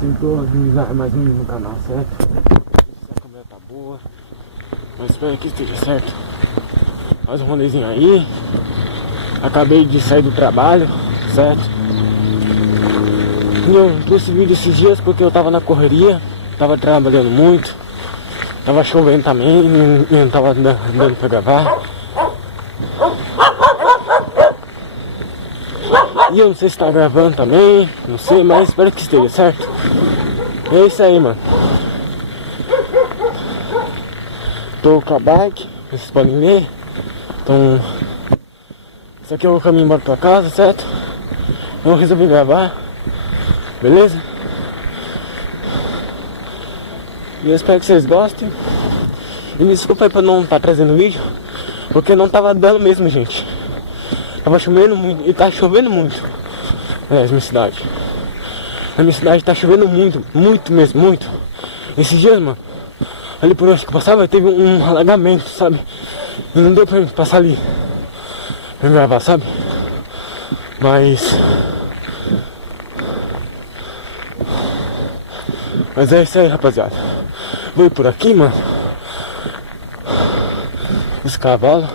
Aceitou avisar mais um no canal, certo? A câmera tá boa, mas espero que esteja certo. Faz um rolezinho aí. Acabei de sair do trabalho, certo? E eu trouxe vídeo esses dias porque eu tava na correria, tava trabalhando muito, tava chovendo também, não tava dando pra gravar. E eu não sei se tá gravando também, não sei, mas espero que esteja certo. É isso aí, mano. Tô com a bike, vocês podem ver. Então, isso aqui é o caminho embora pra casa, certo? Eu resolvi gravar, beleza? E eu espero que vocês gostem. E me desculpa aí pra não estar trazendo vídeo, porque não tava dando mesmo, gente. Tava chovendo muito, e tá chovendo muito. Na minha cidade. Na minha cidade tá chovendo muito, muito mesmo, muito. Esses dias, mano, ali por onde que eu passava, teve um alagamento, sabe? E não deu pra passar ali pra gravar, sabe? Mas é isso aí, rapaziada. Vou ir por aqui, mano. Os cavalos.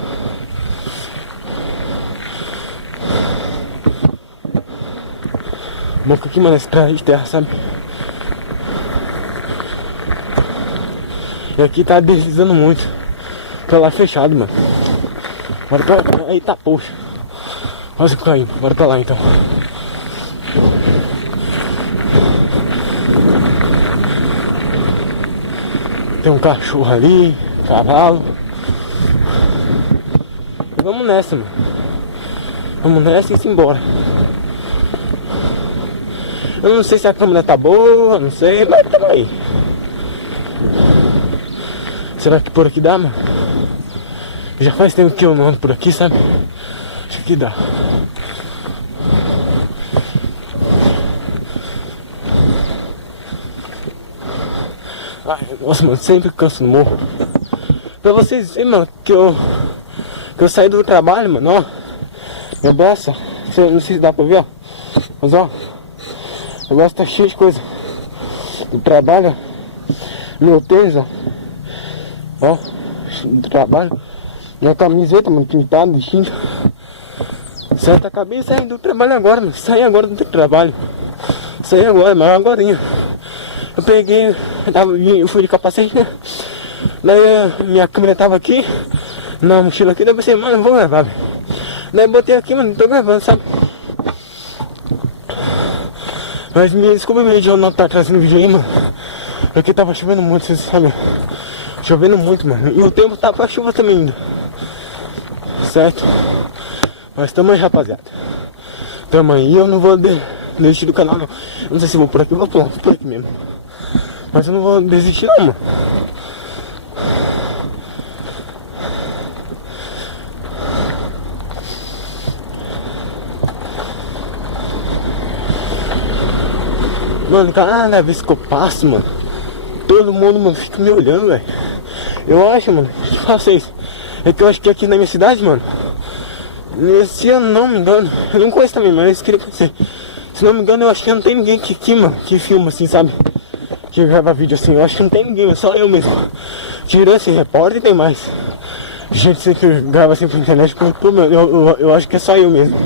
Bom que aqui, mano, estrada de terra, sabe? E aqui tá deslizando muito. Tá lá fechado, mano. Bora pra... Eita, poxa. Quase caindo. Bora pra lá, então. Tem um cachorro ali, cavalo. E vamos nessa, mano. Vamos nessa e embora. Eu não sei se a câmera tá boa, não sei, mas tamo aí. Será que por aqui dá, mano? Já faz tempo que eu não ando por aqui, sabe? Acho que dá. Ai, nossa, mano, sempre canso no morro. Pra vocês verem, mano, que eu saí do trabalho, mano, ó. Meu braço, não sei se dá pra ver, ó. Mas ó, o braço tá cheio de coisa. Do trabalho, meu tênis, ó. Ó, do trabalho. Minha camiseta, mano, pintada de tinta. Certo, acabei saindo do trabalho agora, mano. Saí agora do trabalho. Saí agora, mas agorinha. Eu peguei, eu fui de capacete, né? Daí minha câmera tava aqui, na mochila aqui, daí eu pensei, mano, eu vou gravar, velho. Daí botei aqui, mano, tô gravando, sabe? Mas me desculpa mesmo de eu não estar trazendo vídeo aí, mano. Porque tava chovendo muito, vocês sabem. Chovendo muito, mano. E o tempo tá pra chuva também ainda. Certo? Mas tamo aí, rapaziada. Tamo aí, eu não vou desistir do canal, não. Eu não sei se vou por aqui, eu vou por aqui mesmo. Mas eu não vou desistir, não, mano. Mano, cada vez que eu passo, mano, todo mundo, mano, fica me olhando, velho. Eu acho, mano, que vocês. É que eu acho que aqui na minha cidade, mano, se eu não me engano, eu não conheço também, mas eu queria conhecer. Se não me engano, eu acho que não tem ninguém que aqui, mano, que filma assim, sabe? Que grava vídeo assim, eu acho que não tem ninguém, é só eu mesmo. Tirando esse repórter, tem mais gente que grava assim pra internet, eu acho que é só eu mesmo.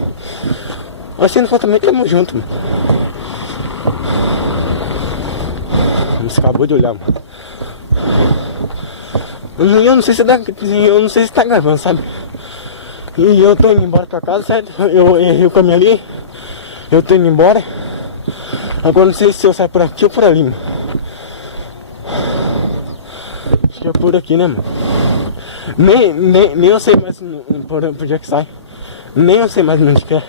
Mas se não for também, tamo junto, mano. Você acabou de olhar, mano. Eu não sei se eu não sei se tá gravando, sabe? E eu tô indo embora pra casa, certo? Eu errei o caminho ali. Eu tô indo embora. Agora não sei se eu saio por aqui ou por ali, mano. Acho que é por aqui, né, mano? Nem eu sei mais por onde é que sai. Nem eu sei mais onde que é.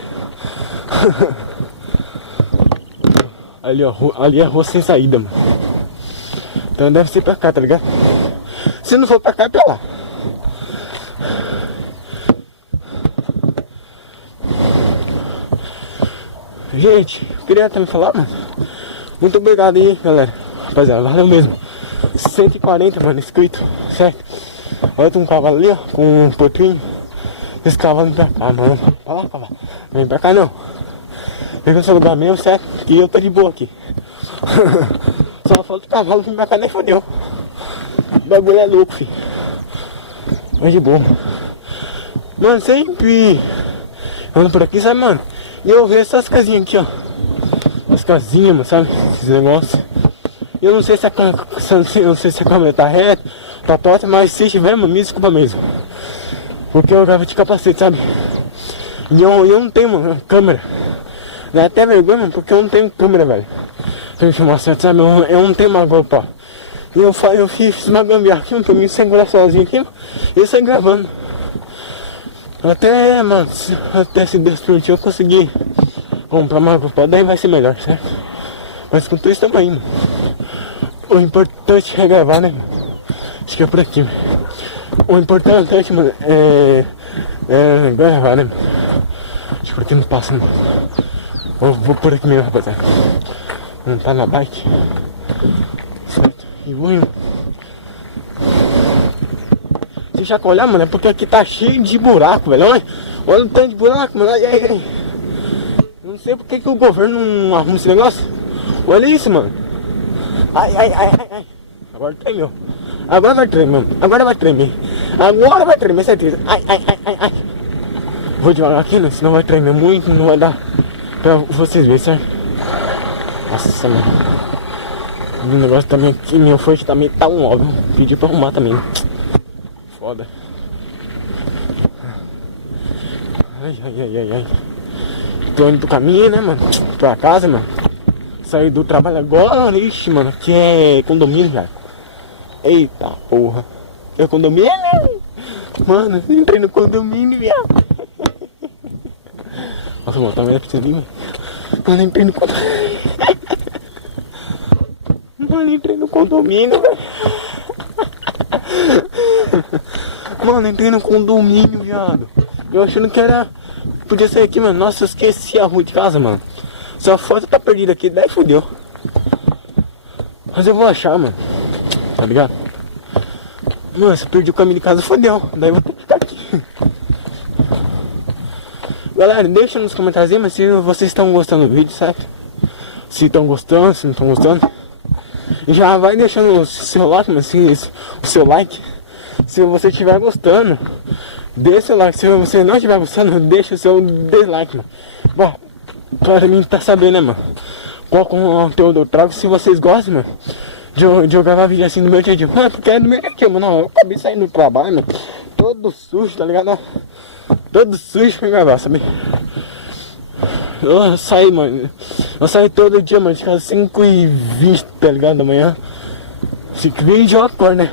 Ali, ó, ali é a rua sem saída, mano. Então deve ser pra cá, tá ligado? Se não for pra cá, é pra lá. Gente, eu queria também falar, mano. Muito obrigado aí, galera. Rapaziada, valeu mesmo. 140, mano, inscrito, certo? Olha, tem um cavalo ali, ó, com um porquinho. Esse cavalo vem pra cá, mano. Olha lá, cavalo. Vem pra cá, não. Fica no seu lugar mesmo, certo? Que eu tô de boa aqui. Só falta o cavalo vir pra cá, nem fodeu. O bagulho é louco, filho. Mas de boa. Mano, sempre ando por aqui, sabe, mano? E eu vejo essas casinhas aqui, ó. As casinhas, mano, sabe? Esses negócios. Eu não sei se a câmera tá reta, tá torta, mas se tiver, mano, me desculpa mesmo. Porque eu gravo de capacete, sabe? E eu não tenho, mano, câmera. Dá até vergonha, mano, porque eu não tenho câmera, velho. Pra me filmar certo, sabe? Eu não tenho uma GoPro. E eu fiz uma gambiarra aqui, pra me segurar sozinho aqui, e sair gravando. Até, mano, até se Deus permitir eu conseguir comprar uma GoPro, daí vai ser melhor, certo? Mas com tudo isso também, mano. O importante é gravar, né, mano? Acho que é por aqui, mano. O importante, mano, é gravar, né, mano? Acho que por aqui não passa, mano. Vou por aqui mesmo, rapaziada. Não tá na bike. Certo? E vou, mano. Se chacoalhar, mano, é porque aqui tá cheio de buraco, velho. Olha o tanto de buraco, mano. Ai. Não sei porque que o governo não arruma esse negócio. Olha isso, mano. Ai. Agora tremeu. Agora vai tremer, mano. Agora vai tremer, certeza. Ai. Vou devagar aqui, né? Senão vai tremer muito. Não vai dar pra vocês verem, certo? Nossa, mano. O negócio também aqui, meu foi que também tá um óbvio. Pedi pra arrumar também. Foda. Ai. Tô indo do caminho, né, mano? Pra casa, mano. Saí do trabalho agora, ixi, mano, que é condomínio, velho. Eita porra. É condomínio? Mano, entrei no condomínio, viado. Nossa, mano, também é preciso vir, velho. Mano, entrei no condomínio. Mano, entrei no condomínio, velho. Mano, entrei no condomínio, viado. Eu achando que era... Podia ser aqui, mano. Nossa, eu esqueci a rua de casa, mano. Se a foto tá perdida aqui, daí fodeu. Mas eu vou achar, mano. Tá ligado? Mano, se eu perdi o caminho de casa, fodeu. Daí eu vou ter que ficar aqui. Galera, deixa nos comentários aí, mas se vocês estão gostando do vídeo, certo? Se estão gostando, se não estão gostando. E já vai deixando o seu like, mano. O seu like. Se você estiver gostando, deixa o seu like. Se você não estiver gostando, deixa o seu dislike, mano. Bom, pra mim tá sabendo, né, mano? Qual conteúdo eu trago. Se vocês gostam, mano, de eu gravar vídeo assim no meu dia a dia. Mano, porque é do meu dia a dia, mano. Eu acabei saindo do trabalho, mano. Todo sujo, tá ligado? Todo sujo pra gravar, sabe? Eu saí, mano. Eu saí todo dia, mano, de casa 5h20, tá ligado? Da manhã. 5h20 eu acordo, né?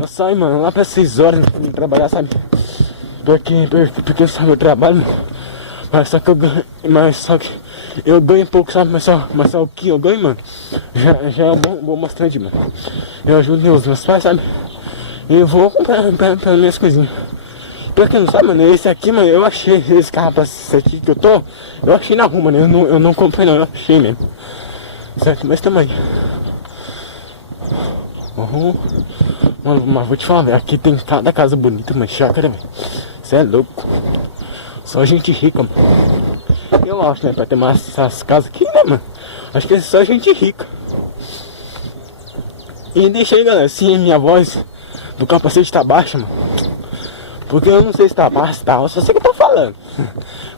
Eu saio, mano, lá pra 6 horas pra trabalhar, sabe? Porque eu sabe, eu trabalho, mano. Mas só que eu ganho pouco, sabe? Mas só o que eu ganho, mano, já é bom bastante, mano. Eu ajudo os meus pais, sabe? E eu vou comprar minhas coisinhas. Pra quem não sabe, mano, esse aqui, mano, eu achei esse capacete aqui que eu achei na rua, mano. Eu não comprei não, eu achei mesmo. Certo? Mas tamo aí. Mano, mas vou te falar, velho, aqui tem cada casa bonita, mas chácara, velho. Você é louco. Só gente rica, mano. Eu acho, né, pra ter mais essas casas aqui, né, mano? Acho que é só gente rica. E deixa aí, galera, se minha voz do capacete tá baixa, mano. Porque eu não sei se tá baixo, tá, eu só sei que eu tô falando.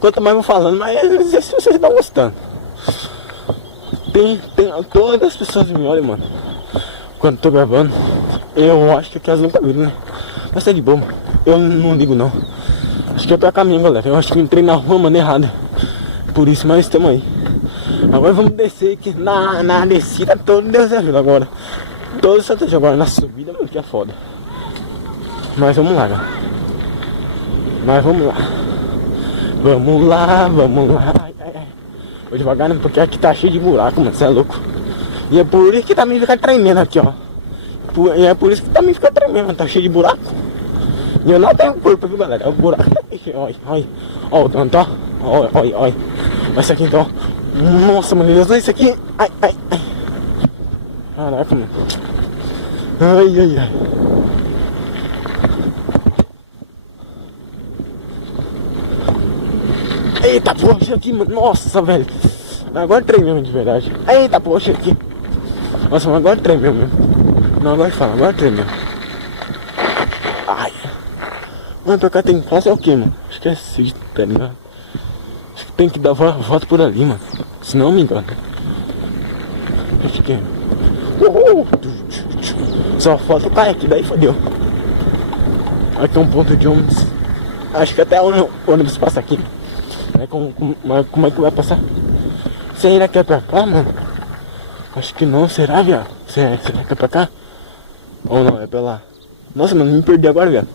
Quanto mais eu vou falando, mais eu não sei se vocês estão gostando. Todas as pessoas me olham, mano, quando tô gravando. Eu acho que aqui elas nunca viram, né? Mas tá de boa, mano. Eu não ligo não. Acho que eu tô a caminho, galera. Eu acho que entrei na rua, mano, errada. Por isso, mas estamos aí. Agora vamos descer aqui. Na descida, todo Deus ajuda agora. Todo estratégia agora. Na subida, mano, que é foda. Mas vamos lá, galera. Mas vamos lá. Vamos lá. Ai. Vou devagar, né? Porque aqui tá cheio de buraco, mano. Você é louco. E é por isso que também fica tremendo aqui, ó. E é por isso que também fica tremendo, mano. Tá cheio de buraco. E eu não tenho corpo, viu, galera? O buraco tá cheio. Olha. Ó o tanto, ó. Olha. Olha isso aqui, então. Nossa, mano. Isso aqui. Ai. Caraca, mano. Ai. Eita, porra, isso aqui, mano. Nossa, velho. Agora tremeu de verdade. Eita, poxa, aqui. Nossa, mas agora tremeu mesmo. Não, agora fala, agora tremeu. Ai. Mano, pra cá tem que fazer o que, mano? Esqueci, tá ligado? Acho que tem que dar uma volta por ali, mano. Se não me engano. Acho que é. Só falta o aqui, daí fodeu. Aqui é um ponto de ônibus. Acho que até o ônibus passa aqui. Mas como é que vai passar? Será que é pra cá, mano? Acho que não, será, viado? Será que é pra cá? Ou não, é pra lá? Nossa, mano, me perdi agora, viado.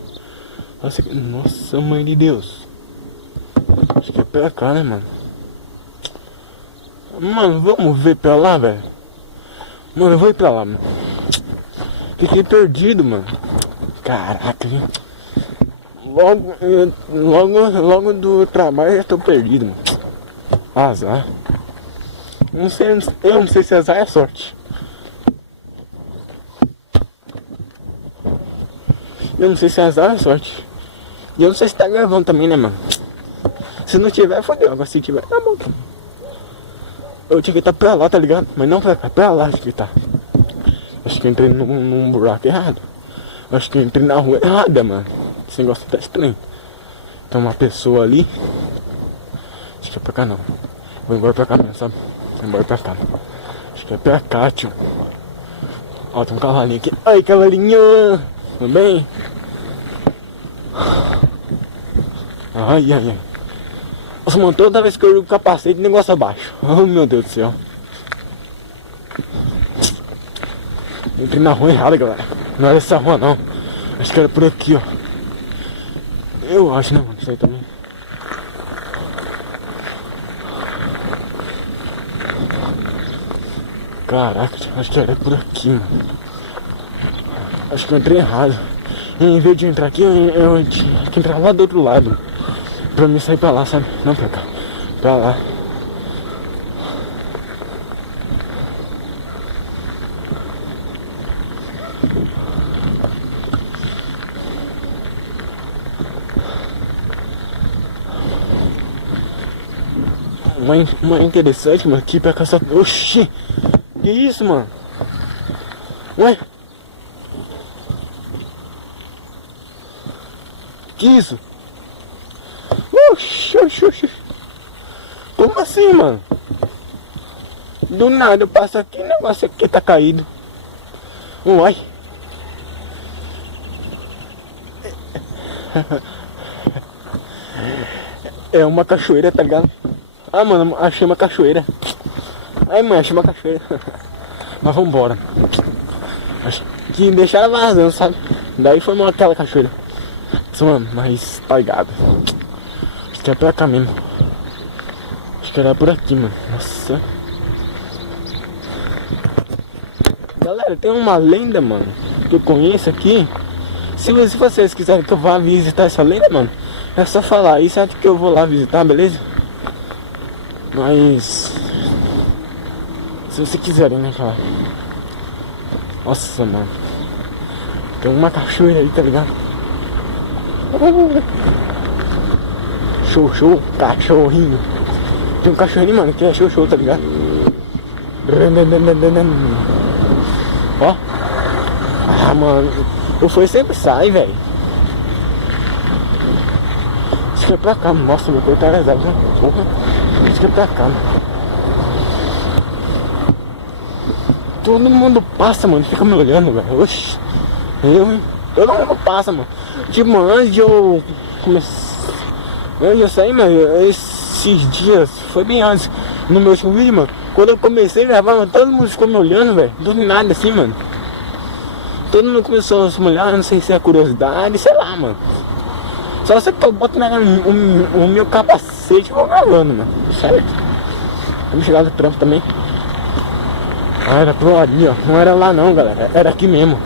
Nossa, mãe de Deus. Acho que é pra cá, né, mano? Mano, vamos ver pra lá, velho. Mano, eu vou ir pra lá, mano. Fiquei perdido, mano. Caraca, viu? Logo do trabalho eu já tô perdido, mano. Azar. Eu não sei se azar é sorte. Eu não sei se azar é sorte. E eu não sei se tá gravando também, né, mano? Se não tiver, fodeu. Agora se tiver, tá bom. Eu tinha que estar pra lá, tá ligado? Mas não pra cá, pra lá acho que tá. Acho que eu entrei num buraco errado. Acho que eu entrei na rua errada, mano. Esse negócio tá estranho. Tem uma pessoa ali. Acho que é pra cá não. Vou embora pra cá mesmo, sabe? Vou embora pra cá. Acho que é pra cá, tio. Ó, tem um cavalinho aqui. Ai, cavalinho! Tudo bem? Ai, ai, ai. Nossa, mano, toda vez que eu ligo o capacete, o negócio abaixo. Oh, meu Deus do céu. Entrei na rua errada, galera. Não era essa rua, não. Acho que era por aqui, ó. Eu acho, né, mano? Isso aí também. Caraca, acho que era por aqui, mano. Acho que eu entrei errado. Em vez de entrar aqui, eu tinha que entrar lá do outro lado. Pra mim sair pra lá, sabe? Não pra cá. Pra lá. Uma interessante, mano, aqui pra cá só... Oxi! Que isso, mano? Ué? Que isso? Oxi, oxi, oxi. Como assim, mano? Do nada eu passo aqui, o negócio aqui tá caído. Uai. É uma cachoeira, tá ligado? Ah, mano, achei uma cachoeira. Ai, mãe, achei uma cachoeira. Mas vambora. Acho que deixaram vazando, sabe? Daí foi aquela cachoeira. Mano, mas tá ligado. Acho que é pra cá mesmo. Acho que era por aqui, mano. Nossa. Galera, tem uma lenda, mano, que eu conheço aqui. Se vocês quiserem que eu vá visitar essa lenda, mano, é só falar aí, sabe que eu vou lá visitar, beleza? Mas se vocês quiserem, né, cara? Nossa, mano, tem uma cachoeira aí, tá ligado? Show, show, cachorrinho. Tem um cachorrinho, mano, que é show, show, tá ligado? Ó. Ah, mano, o foi sempre sai, velho. Acho que é pra cá, nossa, meu corpo tá arrasado, né? Porra. Acho que é pra cá, mano. Todo mundo passa, mano, fica me olhando, velho. Oxi. Todo mundo passa, mano. Tipo, antes de eu começar. Antes de eu sair, mano, esses dias, foi bem antes, no meu último vídeo, mano. Quando eu comecei a gravar, mano, todo mundo ficou me olhando, velho. Do nada assim, mano. Todo mundo começou a se olhar, não sei se é curiosidade, sei lá, mano. Só sei que eu boto o meu capacete e vou gravando, mano. Certo? Vamos chegar do trampo também. Ah, era pro ali, ó. Não era lá não, galera. Era aqui mesmo.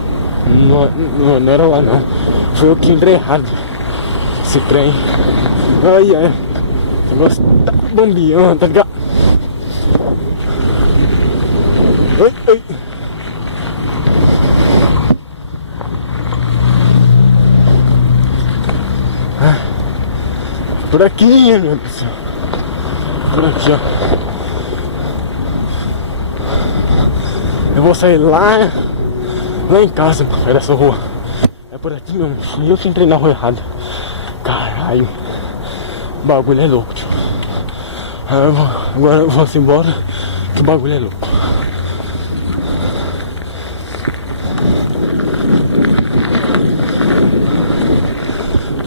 Não era lá não. Foi eu que entrei errado. Esse trem. Ai, ai. O negócio tá bombeando, tá ligado? Oi, oi. Por aqui, meu Deus do céu. Por aqui, ó. Eu vou sair lá em casa, mano, é dessa rua. É por aqui mesmo. Eu que entrei na rua errada. Caralho. O bagulho é louco, tio. Agora eu vou embora, que o bagulho é louco.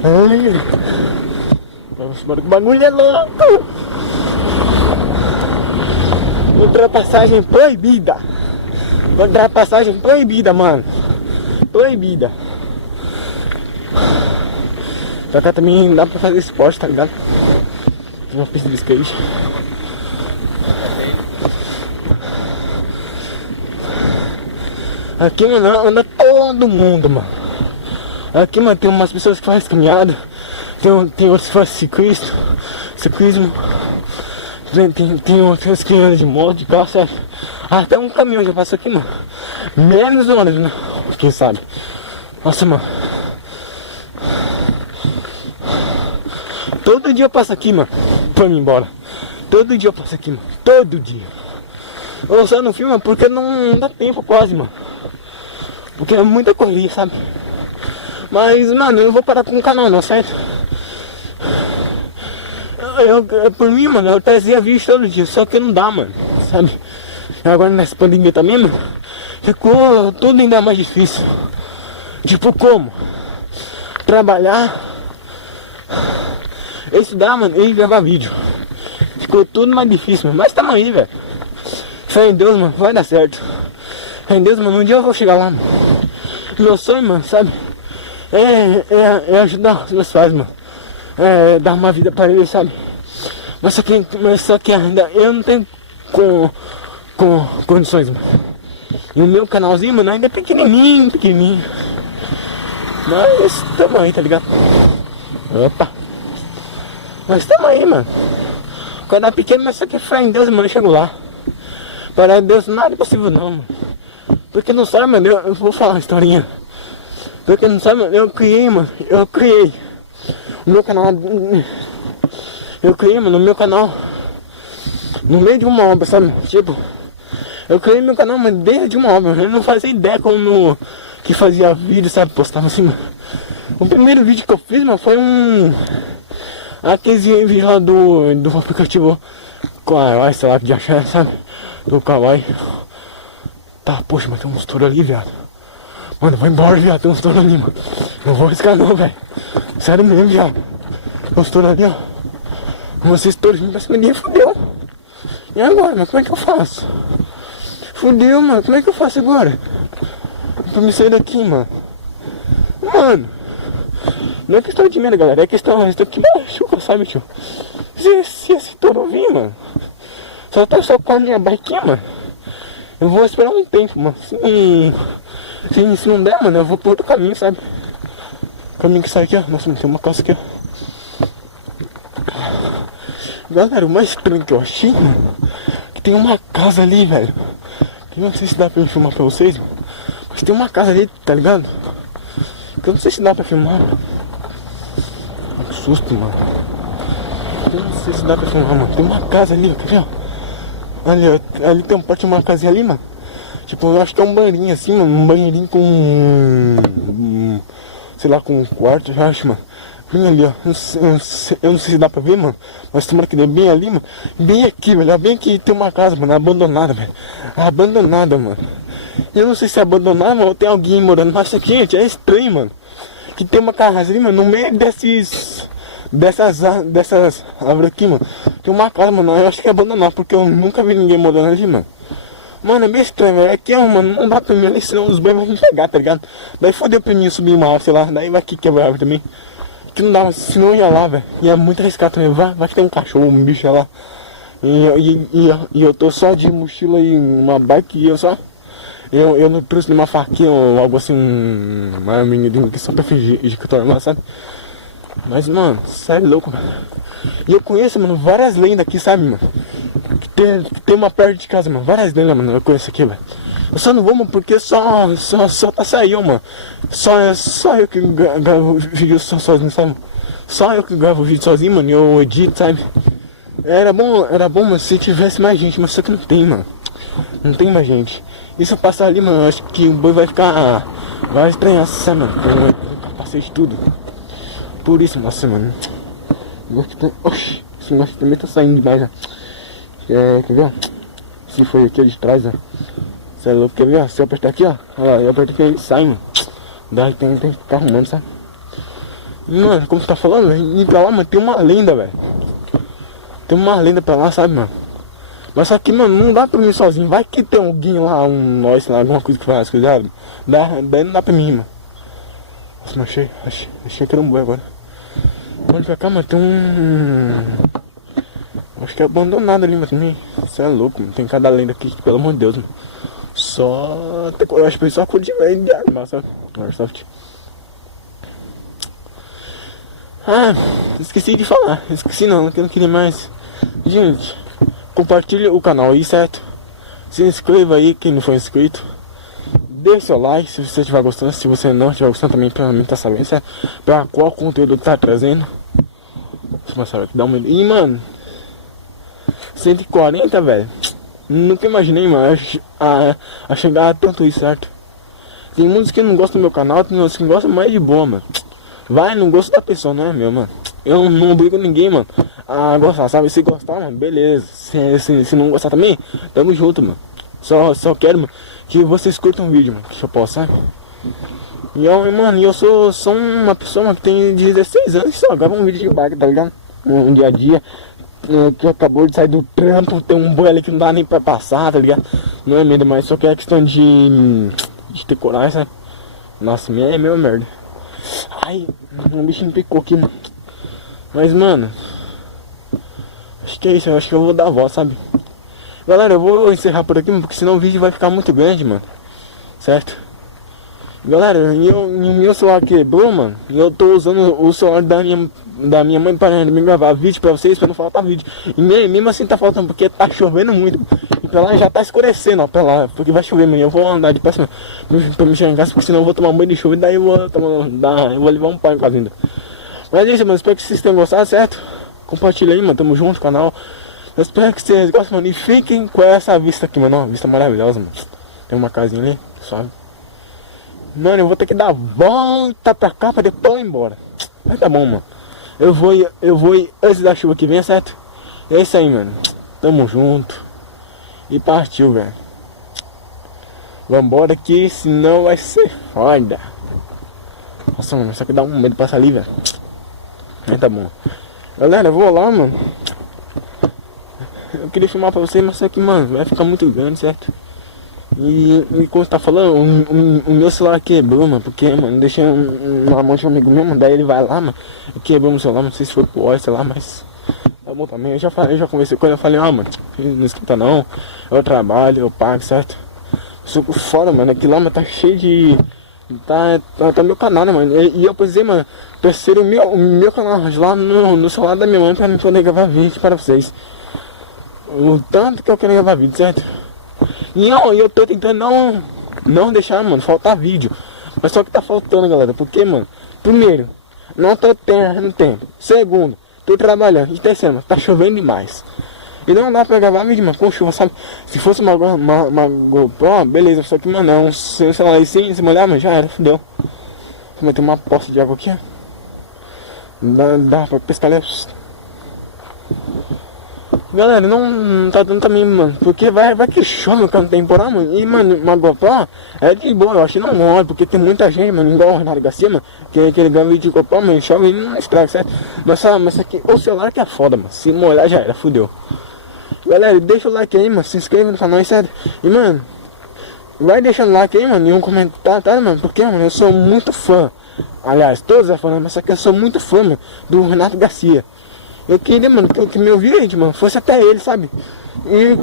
Ai, vamos embora, que o bagulho é louco. Ultrapassagem proibida. Ultrapassagem proibida, mano. Proibida. Pra cá também dá pra fazer esporte, tá ligado? Tem uma pista de skate. Aqui, mano, anda todo mundo, mano. Aqui, mano, tem umas pessoas que fazem caminhada. Tem outros que fazem ciclismo. Tem outros que andam de moto, de carro, certo? Até um caminhão já passou aqui, mano. Menos ônibus, né? Quem sabe? Nossa, mano. Todo dia eu passo aqui, mano, pra mim ir embora. Todo dia eu passo aqui, mano. Todo dia. Eu só não filmo porque não dá tempo quase, mano. Porque é muita correria, sabe? Mas, mano, eu não vou parar com o canal não, certo? Por mim, mano, eu trazia vídeo todo dia. Só que não dá, mano, sabe? Agora nessa pandemia também, mano, ficou tudo ainda mais difícil. Tipo, como? Trabalhar, estudar, mano, e gravar vídeo. Ficou tudo mais difícil, mano. Mas tamo aí, velho. Fé em Deus, mano, vai dar certo. Fé em Deus, mano, um dia eu vou chegar lá, mano. Meu sonho, mano, sabe? É ajudar os meus pais, mano. É dar uma vida para eles, sabe? Mas só que ainda eu não tenho condições, mano. E o meu canalzinho, mano, ainda é pequenininho. Mas tamo aí, tá ligado? Opa. Mas tamo aí, mano. Quando é pequeno, mas só que fé em Deus, mano, eu chego lá. Para Deus nada é possível não, mano. Porque não sabe, mano, eu vou falar uma historinha. Porque não sabe, mano, eu criei o meu canal. Eu criei, mano, o meu canal no meio de uma obra, sabe? Tipo, eu criei meu canal, mano, desde uma obra. Eu não fazia ideia como que fazia vídeo, sabe? Postava assim, mano. O primeiro vídeo que eu fiz, mano, foi aquele vídeo lá do aplicativo Kawaii, sei lá, de achar, sabe? Do Kawaii. Tá, poxa, mas tem uns touros ali, viado. Mano, vai embora, viado, tem uns touros ali, mano. Não vou arriscar não, velho. Sério mesmo, viado. Tem uns touros ali, ó. Vocês todos me passam ninguém, fudeu. E agora, mano, como é que eu faço? Fudeu, mano, como é que eu faço agora? Pra me sair daqui, mano. Mano, não é questão de medo, galera. É questão que machuca, sabe, tio? Se esse touro vir, mano, só com a minha barquinha, mano, eu vou esperar um tempo, mano. Se não der, mano, eu vou pro outro caminho, sabe? O caminho que sai aqui, ó. Nossa, mano, tem uma casa aqui, ó. Galera, o mais estranho que eu achei, mano, que tem uma casa ali, velho. Eu não sei se dá pra eu filmar pra vocês, mano, mas tem uma casa ali, tá ligado? Que eu não sei se dá pra filmar. Que susto, mano. Eu não sei se dá pra filmar, mano. Tem uma casa ali, quer ver, ó? Ali tem um parte de uma casinha ali, mano. Tipo, eu acho que é um banheirinho assim, mano. Um banheirinho com sei lá, com um quarto, eu acho, mano. Bem ali, ó. Eu não sei se dá pra ver, mano. Mas tomara que dê bem ali, mano. Bem aqui, velho. Bem aqui tem uma casa, mano. Abandonada, velho. Abandonada, mano. Eu não sei se é abandonada, mano, ou tem alguém morando. Mas aqui, gente, é estranho, mano. Que tem uma casa ali, mano. No meio dessas árvores aqui, mano. Tem uma casa, mano. Eu acho que é abandonada, porque eu nunca vi ninguém morando ali, mano. Mano, é bem estranho, velho. Aqui, ó, mano, não dá pra mim ali, senão os boi vão me pegar, tá ligado? Daí fodeu pra mim subir uma árvore, sei lá. Daí vai que quebra a árvore também. Que não dá, senão eu ia lá, velho. Ia muito arriscado também. Vai que tem um cachorro, um bicho lá. E eu tô só de mochila e uma bike e eu não trouxe nenhuma faquinha ou algo assim, uma arminha só pra fingir de que eu tô armado, sabe? Mas, mano, sério, louco, mano. E eu conheço, mano, várias lendas aqui, sabe, mano? Que tem uma perto de casa, mano. Várias lendas, mano, eu conheço aqui, velho. Eu só não vou, mano, porque só tá saindo, mano. Só eu que gravo vídeo sozinho, sabe? Só eu que gravo vídeo sozinho, mano, e eu edito, sabe? Era bom, mano, se tivesse mais gente, mas só que não tem, mano. Não tem mais gente. E se eu passar ali, mano, eu acho que o boi vai ficar... Vai estranhar, sabe, mano? Com o capacete tudo. Por isso, nossa, mano. Oxi, esse negócio também tá saindo demais, ó. Quer ver? Se foi aqui de trás, ó. Você é louco, quer ver? Se eu apertar aqui, ó. Olha lá, eu aperto aqui e sai, mano. Daí tem que ficar arrumando, sabe? E, mano, como você tá falando, e pra lá, mano, tem uma lenda, velho. Tem uma lenda pra lá, sabe, mano? Mas só que, mano, não dá pra mim sozinho. Vai que tem alguém lá, nós lá, alguma coisa que faz, cuidado. Daí não dá pra mim, mano. Nossa, mas achei que era um boi agora. Mano, pra cá, mano, tem acho que é abandonado ali, mas também. Você é louco, mano. Tem cada lenda aqui, pelo amor de Deus, mano. Só tem coragem pra só curtir velho de arma, sabe? Airsoft. Ah, esqueci de falar. Esqueci não, que eu não queria mais. Gente, compartilha o canal aí, certo? Se inscreva aí, quem não for inscrito. Deixe seu like se você estiver gostando. Se você não estiver gostando também, pra mim tá sabendo, certo? Pra qual conteúdo tá trazendo. Nossa, dá uma... E, mano, 140, velho. Nunca imaginei, mano, a chegar a tanto isso, certo? Tem muitos que não gostam do meu canal, tem outros que gostam mais de boa, mano. Vai no gosto da pessoa, não é meu, mano. Eu não obrigo ninguém, mano, a gostar, sabe? Se gostar, mano, beleza. Se não gostar também, tamo junto, mano. Só quero, mano, que vocês curtam o vídeo, mano, que eu posso, sabe? E eu sou uma pessoa, mano, que tem 16 anos e só grava um vídeo de bike, tá ligado? Um dia a dia. Que acabou de sair do trampo, tem um boi ali que não dá nem pra passar, tá ligado? Não é medo, mas só que é questão de ter coragem, sabe? Nossa, é meu merda. Ai, um bichinho picou aqui, mano. Mas, mano, acho que é isso, eu acho que eu vou dar a volta, sabe? Galera, eu vou encerrar por aqui, porque senão o vídeo vai ficar muito grande, mano. Certo? Galera, meu celular quebrou, mano. E eu tô usando o celular da minha mãe para me gravar vídeo pra vocês, pra não faltar vídeo. E mesmo assim tá faltando, porque tá chovendo muito. E pra lá já tá escurecendo, ó, pra lá. Porque vai chover, mano. Eu vou andar de próxima pra me chegar em casa, porque senão eu vou tomar banho de chuva. E daí eu vou levar um pau em casa ainda. Mas é isso, mano. Espero que vocês tenham gostado, certo? Compartilha aí, mano. Tamo junto, canal. Eu espero que vocês gostem, mano. E fiquem com essa vista aqui, mano. Ó, vista maravilhosa, mano. Tem uma casinha ali, suave. Mano, eu vou ter que dar a volta pra cá pra depois ir embora. Mas tá bom, mano. Eu vou ir antes da chuva que vem, certo? É isso aí, mano. Tamo junto. E partiu, velho. Vambora aqui, senão vai ser foda. Nossa, mano, só que dá um medo de passar ali, velho. Mas tá bom. Galera, eu vou lá, mano. Eu queria filmar pra vocês, mas só que, mano, vai ficar muito grande, certo? E como você tá falando, o meu celular quebrou, mano, porque, mano, deixei na mão de um amigo meu, mano, daí ele vai lá, mano, quebrou meu celular, não sei se foi pro óleo, sei lá, mas tá bom também. Eu já conversei com ele, eu falei, mano, não esquenta não, eu trabalho, eu pago, certo? Sou por fora, mano, aquilo lá, mano, tá cheio de... Tá meu canal, né, mano, e eu precisei, mano, terceiro o meu canal lá no celular da minha mãe pra mim poder gravar vídeo para vocês. O tanto que eu quero gravar vídeo, certo? E eu tô tentando não deixar, mano, faltar vídeo. Mas só que tá faltando, galera. Porque, mano, primeiro, não tô tendo tempo. Segundo, tô trabalhando. E terceiro, mano, tá chovendo demais. E não dá pra gravar vídeo, mano, com chuva, sabe? Se fosse uma GoPro, beleza. Só que, mano, é um celular aí sem se molhar, mas já era, fudeu. Vai ter uma poça de água aqui, ó. Dá pra pescar ali. Galera, não tá dando também, mano, porque vai que chove no canto temporal, mano. E, mano, uma GoPro é de boa, eu acho que não molha, porque tem muita gente, mano, igual o Renato Garcia, mano, que ele grava vídeo de GoPro, mano, chove e não estraga, certo? Mas aqui, o celular que é foda, mano, se molhar já era, fudeu. Galera, deixa o like aí, mano, se inscreva no canal, certo? E, mano, vai deixando like aí, mano, e um comentário, mano, porque, mano, eu sou muito fã. Aliás, todos é fã, mas só que eu sou muito fã, mano, do Renato Garcia. Eu queria, mano, que meu vídeo, mano, fosse até ele, sabe? E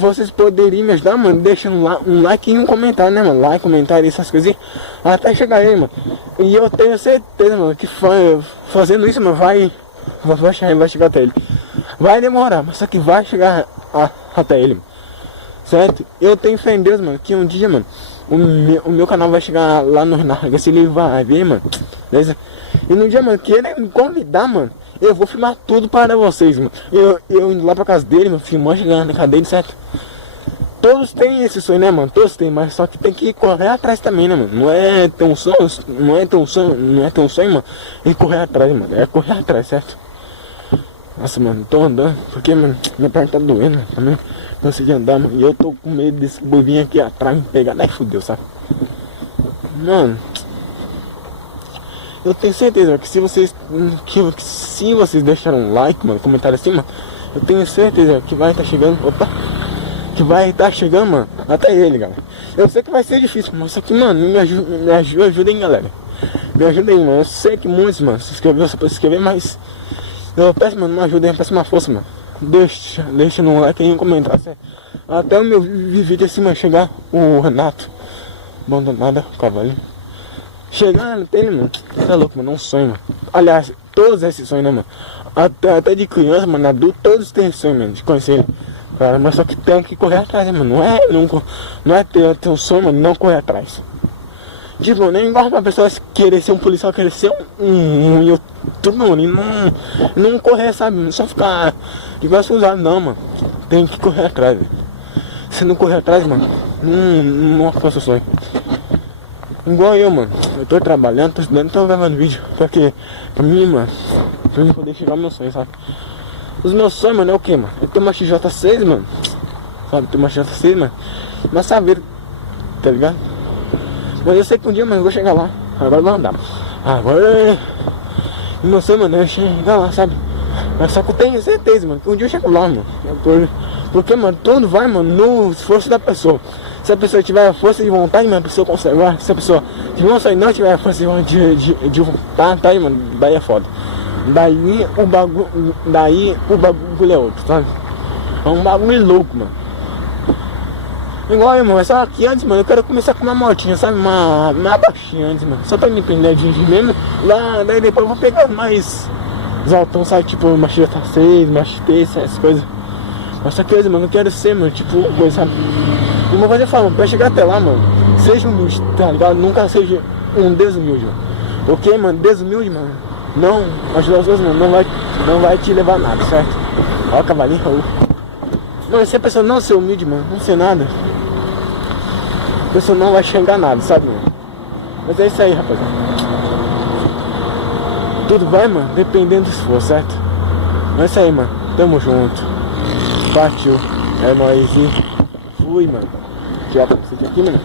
vocês poderiam me ajudar, mano, deixando um like e um comentário, né, mano? Like, comentário, essas coisinhas, até chegar aí, mano. E eu tenho certeza, mano, que fazendo isso, mano, vai chegar até ele. Vai demorar, mas só que vai chegar até ele, mano. Certo? Eu tenho fé em Deus, mano, que um dia, mano, o meu canal vai chegar lá no Renato Garcia, ele vai ver, mano. Beleza? E no dia, mano, que ele me convidar, mano, eu vou filmar tudo para vocês, mano. Eu indo lá pra casa dele, mano, filmando, chegando na casa dele, certo? todos têm esse sonho, né, mano? Todos têm, mas só que tem que correr atrás também, né, mano? Não é ter um sonho, mano, e correr atrás, mano. É correr atrás, certo? Nossa, mano, tô andando, porque, mano, minha perna tá doendo, mano, também não consegui andar, mano. E eu tô com medo desse bobinho aqui atrás me pegar, daí fudeu, sabe? Mano, eu tenho certeza que se vocês deixaram um like, mano, comentário assim, mano, eu tenho certeza que vai estar chegando, que vai estar chegando, mano, até ele, galera. Eu sei que vai ser difícil, mas só que, mano, me ajudem, galera. Me ajudem, mano. Eu sei que muitos, mano, se inscrever, mas eu peço, mano, uma ajuda aí, peço uma força, mano. Deixa no like aí um comentário, certo? Até o meu vídeo assim, mano, chegar o Renato, bom danada, cavalinho. Chegar nele, mano, tá louco, mano, é um sonho, mano. Aliás, todos esses sonhos, né, mano? Até de criança, mano, adulto, todos têm sonho, mano, de conhecer ele. Cara, mas só que tem que correr atrás, né, mano? Não é ter um sonho, mano, não correr atrás. Tipo, nem igual uma pessoa querer ser um policial, querer ser um youtuber, mano, e não correr, sabe? Só ficar igual usado, não, mano. Tem que correr atrás, velho. Se não correr atrás, mano, não alcança o sonho. Igual eu, mano. Eu tô trabalhando, tô estudando, tô gravando vídeo. Porque, pra mim, mano, pra mim poder chegar ao meu sonho, sabe? Os meus sonhos, mano, é o que, mano? Eu tenho uma XJ6, mano. Sabe, tem uma XJ6, mano. Uma Saveiro, tá ligado? Mas eu sei que um dia, mano, eu vou chegar lá. Agora eu vou andar. Agora, o meu sonho, mano, é chegar lá, sabe? Mas só que eu tenho certeza, mano, que um dia eu chego lá, mano. Porque, mano, tudo vai, mano, no esforço da pessoa. Se a pessoa tiver força de vontade, mano, a pessoa consegue. Se a pessoa não tiver força de vontade, tá aí, mano, daí é foda. Daí o bagulho é outro, sabe? É um bagulho louco, mano. Igual, irmão, é só que antes, mano, eu quero começar com uma motinha, sabe? Uma baixinha antes, mano. Só pra me prender de mesmo. Lá, daí depois eu vou pegar mais altos, sabe? Tipo, uma XT6, uma XT, essas coisas. Mas só que, mano, eu quero ser, mano, tipo, coisa, sabe? E uma coisa eu falo, pra chegar até lá, mano, seja humilde, tá ligado? Nunca seja um desumilde, mano. Ok, mano, desumilde, mano. Não, ajudar os outros, mano, não vai te levar a nada, certo? Ó, cavalinho, ó. Mano, se a pessoa não ser humilde, mano, não ser nada, a pessoa não vai chegar nada, sabe, mano? Mas é isso aí, rapaziada. Tudo vai, mano, dependendo do esforço, certo? Mas é isso aí, mano. Tamo junto. Partiu. É nóis, hein? Fui, mano. Tirar pra você aqui, mano.